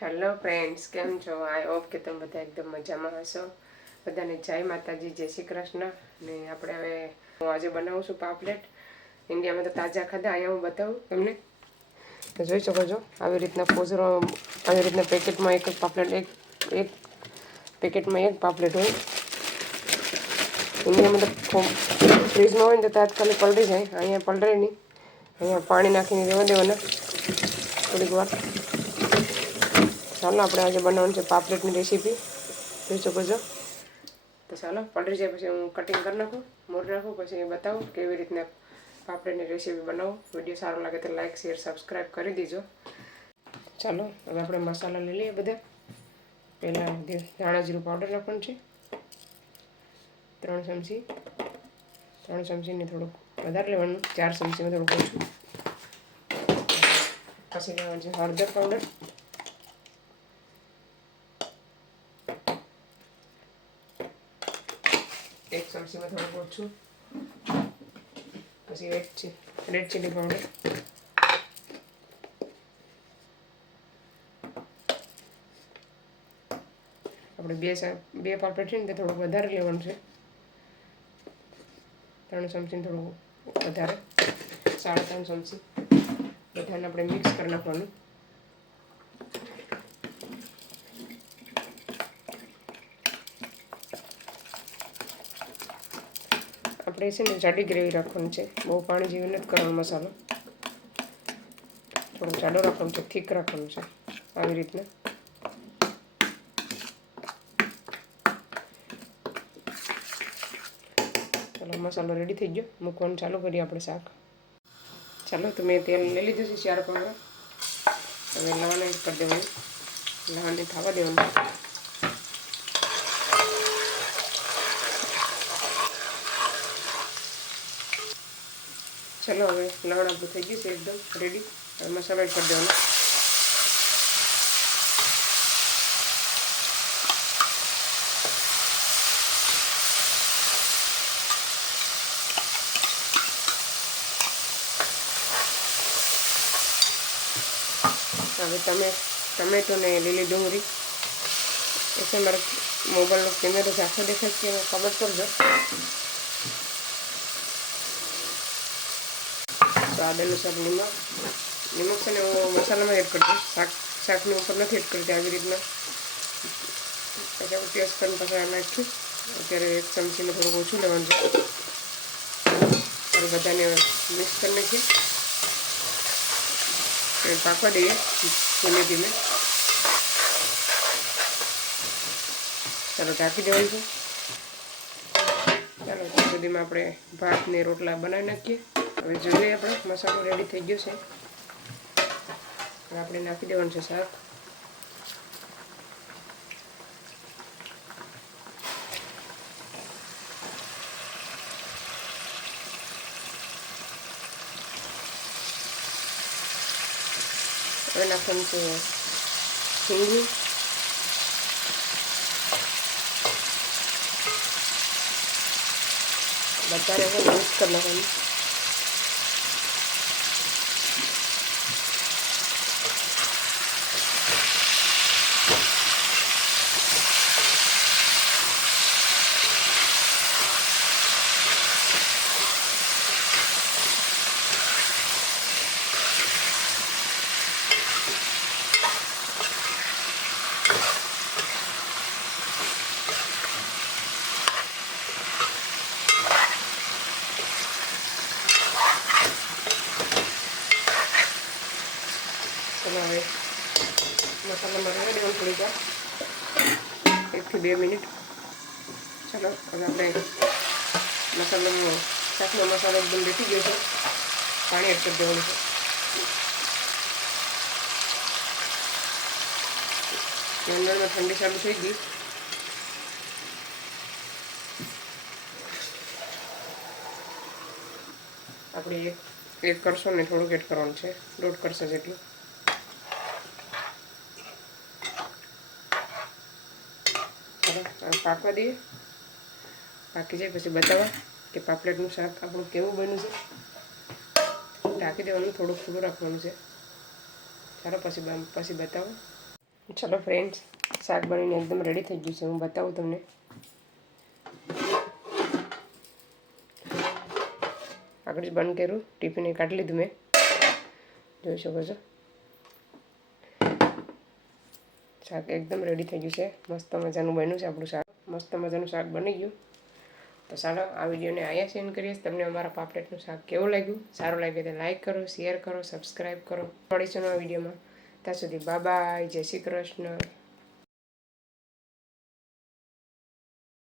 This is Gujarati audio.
હેલો ફ્રેન્ડ્સ, કેમ છો? આઈ હોપ કે તમે બધા એકદમ મજામાં હશો. બધાને જય માતાજી, જય શ્રી કૃષ્ણ. ને આપણે હવે હું આજે બનાવું છું પાપલેટ. ઇન્ડિયામાં તો તાજા ખાધા, અહીંયા હું બતાવું તમને. તો જોઈ શકો છો, આવી રીતના પોઝરો, આવી રીતના પેકેટમાં એક પાપલેટ, એક પેકેટમાં એક પાપલેટ હોય. ઇન્ડિયામાં તો ફ્રીજમાં હોય ને તો તાત્કાલિક પલળી જાય, અહીંયા પલળે નહીં. અહીંયા પાણી નાખીને રહેવા દેવાના થોડીક વાર. ચાલો આપણે આજે બનાવવાનું છે પાપલેટની રેસીપી, જોઈ શકો છો. તો ચાલો પલળી જાય પછી હું કટિંગ કરી નાખું, મોડ રાખું, પછી બતાવું કેવી રીતના પાપલેટની રેસીપી બનાવું. વિડીયો સારો લાગે તો લાઇક, શેર, સબસ્ક્રાઈબ કરી દીજો. ચાલો હવે આપણે મસાલા લઈ લઈએ બધા. પહેલાં ધાણા જીરું પાવડર નાખવાનું છે 3 ચમચી. 3 ચમચીને થોડુંક વધારે લેવાનું, 4 ચમચીમાં થોડુંક ઓછું. પછી લેવાનું છે હળદર પાવડર, 1 ચમચીમાં થોડુંક ઓછું. પછી રેડ ચીલી પાવડર, આપણે બે પાપલેટ છે ને તે થોડુંક વધારે લેવાનું છે. 3 ચમચીને થોડું વધારે, 3.5 ચમચી. બધાને આપણે મિક્સ કરી નાખવાનું. આપણે છે ને જાડી ગ્રેવી રાખવાની છે, બહુ પાણી જેવી નથી કરવાનો મસાલો. થોડું જાડો રાખવાનું છે, થીક રાખવાનું છે, આવી રીતના. ચાલો મસાલો રેડી થઈ ગયો, મૂકવાનું ચાલુ કરીએ આપણે શાક. ચાલો તો મેં તેલ લઈ લીધું છે 4 પાવડા. હવે લવણ એડ કરી દેવાનું, લવણને થવા દેવાનું. ચાલો હવે લવણ આપણું થઈ ગયું છે એકદમ રેડી. હવે મસાલો એડ કરી દેવાનો. હવે ટમેટો ને લીલી ડુંગળી, એ છે મારે મોબાઈલનો કેમેરો ઝાંખો દેખાય છે, કમેન્ટ કરજો. સ્વાદ અનુસાર નિમક છે ને હું મસાલામાં એડ કરજો, શાકની ઉપર નથી એડ કરતી. આવી રીતના પછી આપણે ટેસ્ટ કરીને પછી નાખ્યું. અત્યારે 1 ચમચીમાં થોડુંક ઓછું લેવાનું છે. બધાને મિક્સ કરી નાખીએ, પાકવા દઈએ ધીમે ધીમે. ચાલો ઢાંકી દેવાનું છે. ચાલો ત્યાં સુધીમાં આપણે ભાત ને રોટલા બનાવી નાખીએ. હવે જોઈએ આપણે મસાલો રેડી થઈ ગયો છે. હવે આપણે નાખી દેવાનું છે શાક. હવે નાખવાનું છે હિંગ, બધાને મિક્સ કરી નાખવાનું. ચલો હવે મસાલામાં રહેવા દેવાનું થોડી વાર, 1 થી 2 મિનિટ. ચાલો હવે આપણે શાકનો મસાલો એકદમ બેસી ગયો છે. પાણી એડ કરી દેવાનું છે. અંદરમાં ઠંડી ચાલુ થઈ ગઈ. આપણે એક કરશો ને થોડુંક એડ કરવાનું છે, 1.5 કરશો જેટલું. પાકવા દઈએ, પાકી જાય પછી બતાવવા કે પાપલેટનું શાક આપણું કેવું બન્યું છે. ઢાંકી દેવાનું, થોડુંક રાખવાનું છે. ચાલો પછી બતાવો. ચલો ફ્રેન્ડ્સ, શાક બનીને એકદમ રેડી થઈ ગયું છે. હું બતાવું તમને. આગળ જ બંધ કર્યું, ટિફિને કાઢી લીધું મેં, જોઈ શકો છો. શાક એકદમ રેડી થઈ ગયું છે. મસ્ત મજાનું બન્યું છે આપણું શાક. મસ્ત મજાનું શાક બની ગયું. તો ચાલો આ વિડીયોને અહીંયા સેન્ડ કરીએ. તમને અમારા પાપલેટનું શાક કેવું લાગ્યું? સારું લાગે તો લાઈક કરો, શેર કરો, સબસ્ક્રાઈબ કરો. મળીશું નવા વિડીયોમાં. ત્યાં સુધી બાય બાય, જય શ્રી કૃષ્ણ.